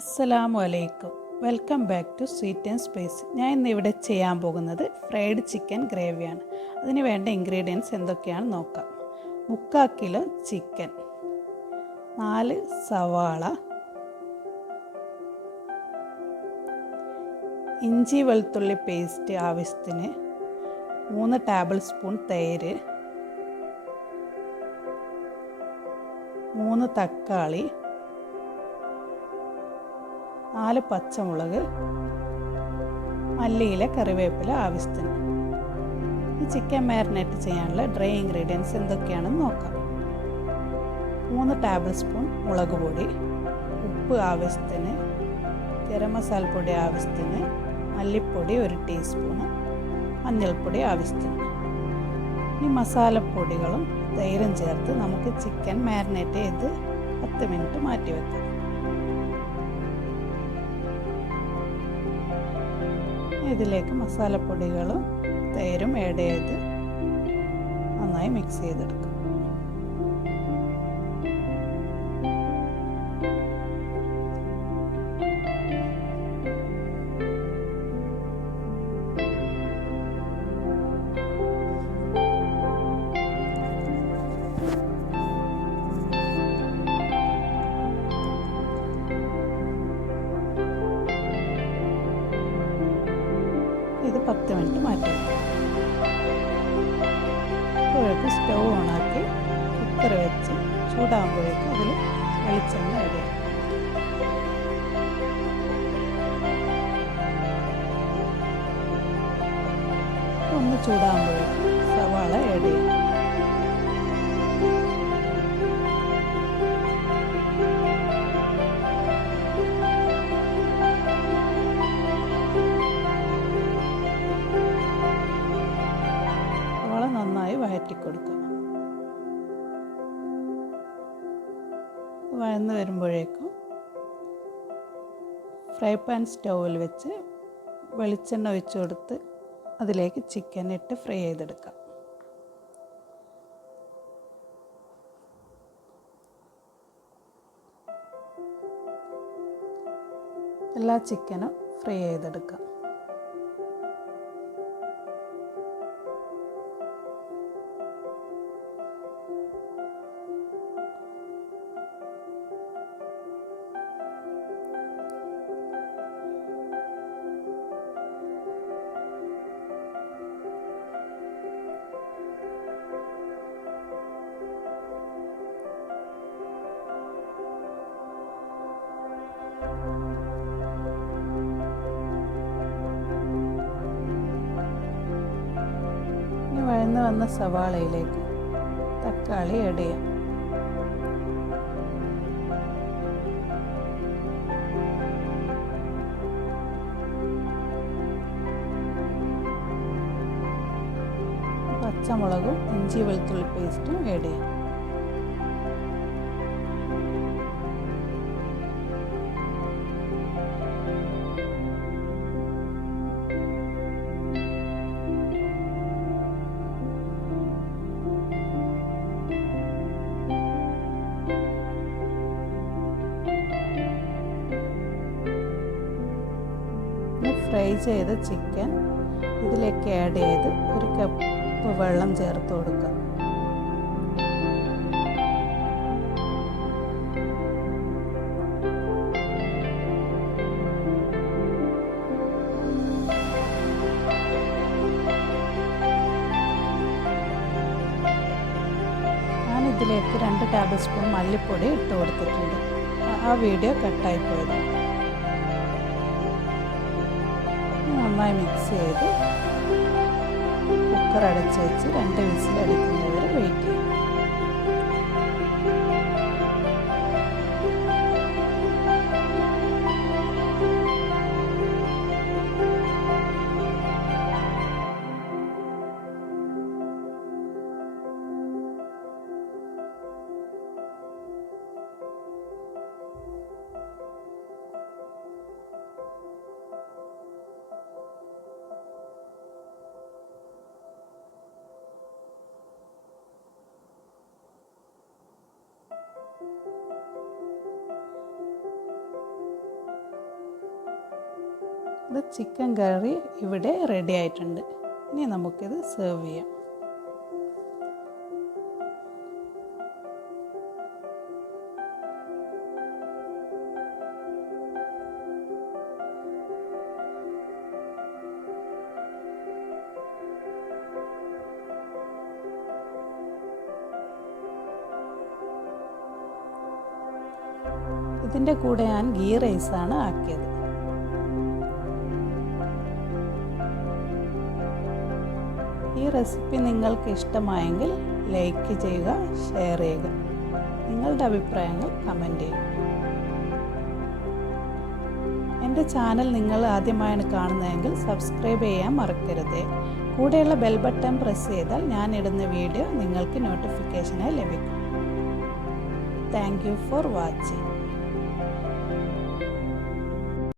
അസ്സലാമു welcome back to sweet and spicy. ഞാൻ ഇന്നിവിടെ ചെയ്യാൻ പോകുന്നത് ഫ്രൈഡ് ചിക്കൻ ഗ്രേവിയാണ്. അതിന് വേണ്ട ഇൻഗ്രീഡിയൻസ് എന്തൊക്കെയാണെന്ന് നോക്കാം. 3/4 കിലോ ചിക്കൻ, 4 സവാള, ഇഞ്ചി വെളുത്തുള്ളി പേസ്റ്റ് ആവശ്യത്തിന്, 3 ടേബിൾ സ്പൂൺ തൈര്, 3 തക്കാളി, 4 പച്ചമുളക്, മല്ലിയില, കറിവേപ്പില ആവശ്യത്തിന്. ഈ ചിക്കൻ മാരിനേറ്റ് ചെയ്യാനുള്ള ഡ്രൈ ഇൻഗ്രീഡിയൻസ് എന്തൊക്കെയാണെന്ന് നോക്കാം. 3 ടേബിൾ സ്പൂൺ മുളക് പൊടി, ഉപ്പ് ആവശ്യത്തിന്, ഗരം മസാല പൊടി ആവശ്യത്തിന്, മല്ലിപ്പൊടി 1 ടീസ്പൂണ്, മഞ്ഞൾപ്പൊടി ആവശ്യത്തിന്. ഈ മസാലപ്പൊടികളും തൈരും ചേർത്ത് നമുക്ക് ചിക്കൻ മാരിനേറ്റ് ചെയ്ത് 10 മിനിറ്റ് മാറ്റി വെക്കാം. ഇതിലേക്ക് മസാലപ്പൊടികളും തൈരും ആഡ് ചെയ്ത് നന്നായി മിക്സ് ചെയ്തെടുക്കാം. ഇത് 10 മിനിറ്റ് മാറ്റി വെക്കാം. അപ്പോഴേക്കും സ്റ്റൗ ഓണാക്കി കുക്കർ വെച്ച് ചൂടാകുമ്പോഴേക്കും അതിൽ വെളിച്ചെണ്ണ ആഡ് ചെയ്യാം. ഒന്ന് ചൂടാകുമ്പോഴേക്കും സവാള ആഡ് ചെയ്യാം. നന്നായി വഴറ്റിക്കൊടുക്കുക. വഴന്ന് വരുമ്പോഴേക്കും ഫ്രൈ പാൻ സ്റ്റൗവിൽ വെച്ച് വെളിച്ചെണ്ണ ഒഴിച്ചു കൊടുത്ത് അതിലേക്ക് ചിക്കൻ ഇട്ട് ഫ്രൈ ചെയ്തെടുക്കാം. എല്ലാ ചിക്കനും ഫ്രൈ ചെയ്തെടുക്കാം. വഴന്ന് വന്ന സവാളയിലേക്ക് തക്കാളി ആഡ് ചെയ്യാം. പച്ചമുളകും ഇഞ്ചി വെളുത്തുള്ളി പേസ്റ്റും ആഡ് ചെയ്യാം. ഫ്രൈ ചെയ്ത ചിക്കൻ ഇതിലേക്ക് ആഡ് ചെയ്ത് 1 കപ്പ് വെള്ളം ചേർത്ത് കൊടുക്കുക. ഞാനിതിലേക്ക് 2 ടേബിൾ സ്പൂൺ മല്ലിപ്പൊടി ഇട്ട് കൊടുത്തിട്ടുണ്ട്. ആ വീഡിയോ കട്ടായിപ്പോയത്. നന്നായി മിക്സ് ചെയ്ത് കുക്കർ അടച്ച് വെച്ച് 2 വിസിൽ അടിക്കുന്നവരെ വെയിറ്റ് ചെയ്യും. ഇത് ചിക്കൻ കറി ഇവിടെ റെഡി ആയിട്ടുണ്ട്. ഇനി നമുക്കിത് സെർവ് ചെയ്യാം. ഇതിൻ്റെ കൂടെ ഞാൻ ഗീ റൈസാണ് ആക്കിയത്. ഈ റെസിപ്പി നിങ്ങൾക്ക് ഇഷ്ടമായെങ്കിൽ ലൈക്ക് ചെയ്യുക, ഷെയർ ചെയ്യുക. നിങ്ങളുടെ അഭിപ്രായങ്ങൾ കമൻറ്റ് ചെയ്യുക. എൻ്റെ ചാനൽ നിങ്ങൾ ആദ്യമായാണ് കാണുന്നതെങ്കിൽ സബ്സ്ക്രൈബ് ചെയ്യാൻ മറക്കരുത്. കൂടെയുള്ള ബെൽ ബട്ടൺ പ്രസ് ചെയ്താൽ ഞാൻ ഇടുന്ന വീഡിയോ നിങ്ങൾക്ക് നോട്ടിഫിക്കേഷനായി ലഭിക്കും. Thank you for watching.